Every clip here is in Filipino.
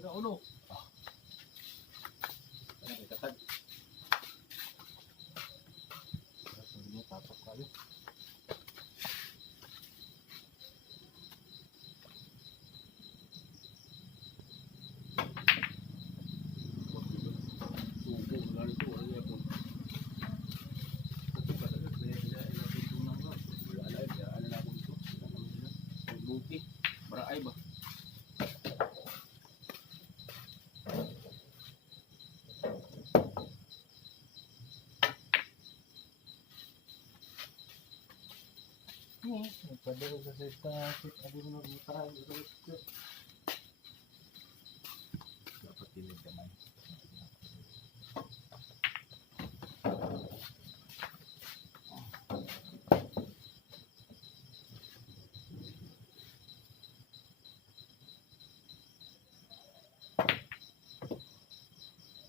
Ira ulo. Ay, katag. Tapos hindi tapak kayo. Beraay ba? Padahal sa seta, ada mo nagmutara, dapat tinig naman.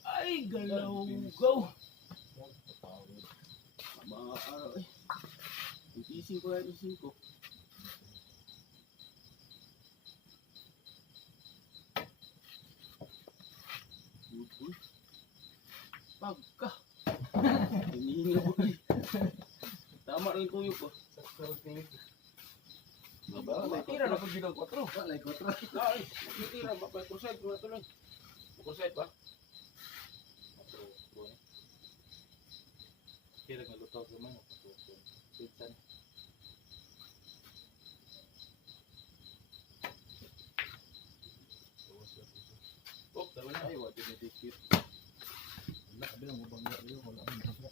Ay, galaw go. Mga araw eh. Itising ko yan, itising ko. Uy. Pagka. Hinihinga ko eh. Tama rin tuyo ko. Tira na pag bilang 4. Wala 4. Ay, tira ba? 4% ko na tuloy. 4% ba? Kira nga luto naman. Pinsan. Oh, tama na. Ay, wala din dikit. Wala, bilang mo bang yun? Wala akong bangga.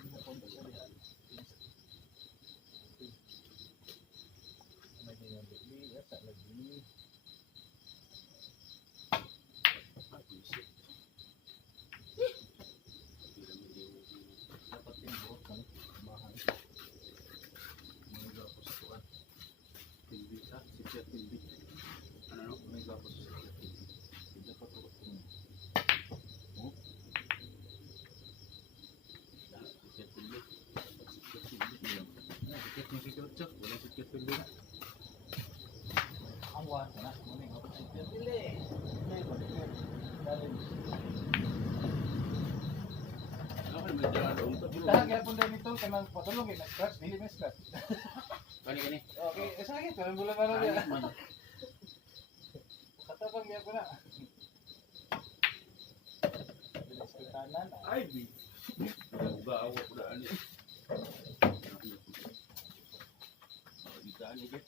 Hindi mo kong bangga yan. May ganyan lagi. Asa lagi. Ay, buisit. Dapat yung buhok ng mahal. May gapos kuhan. Pilbi ka, si Pierre Pilbi. Ano? May gapos. Hindi pa ito. Oh? Sikat pilbi. Sikat Pilbi. Sikat yung sikat chak. Wala sikat Pilbi na. Ang wala na. Muna yung gapos si Pierre Pilbi. May balik. Dalim. May dyan doon. Tahan kaya pun din ito, kanang patulong na scratch, dili may scratch. Kani. Okay, sa akin, parang bulan na rin. Katabang niya ko na. Bilis ko tanan. Ay, bi. Nagugaawa ko na ano. Itaan niya.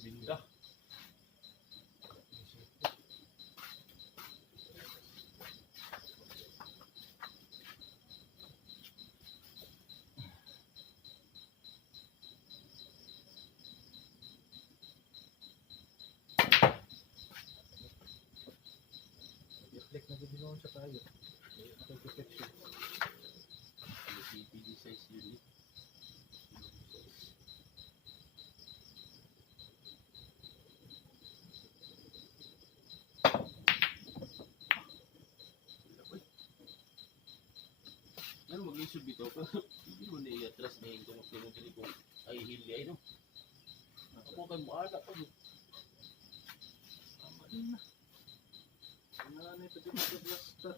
Binda. Reflect na ganoon sa tayo. Ito protection. CPD size unit. Ano mag-isod dito ko? Hindi mo na i-atras na yung tumutulong kung ay hili ay no. Ako kay mo ala pa. Tama din na. Ano na ito dito sa blaster?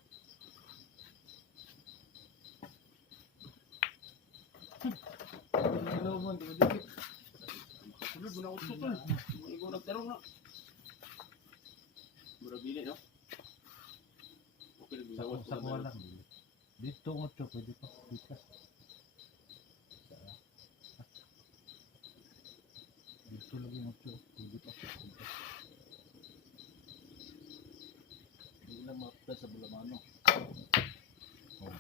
Hello mo, di ba dikit? Makasulod mo na ako tutol. Ikaw nagtarong na. Marabili no? Okay, nagbigawan ko Sa na kuha meron. lang. Dito mo ito, pwede pa. Dito. Dito lagi mo ito. Pwede pa. Hindi lang makapita sa Bulamano. Oh.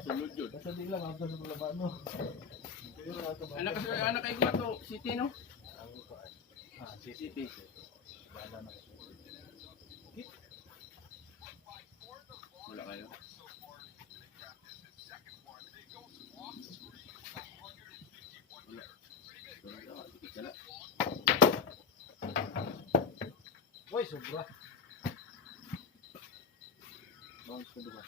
Sulod yun. Basta hindi lang makapita sa Bulamano. Anak kay Guato City no? City. Bala na. Wala kayo. Wala. Uy, sobra. Bounce ko diba?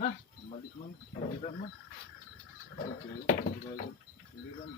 Malik man. Piliran man. Piliran. Piliran.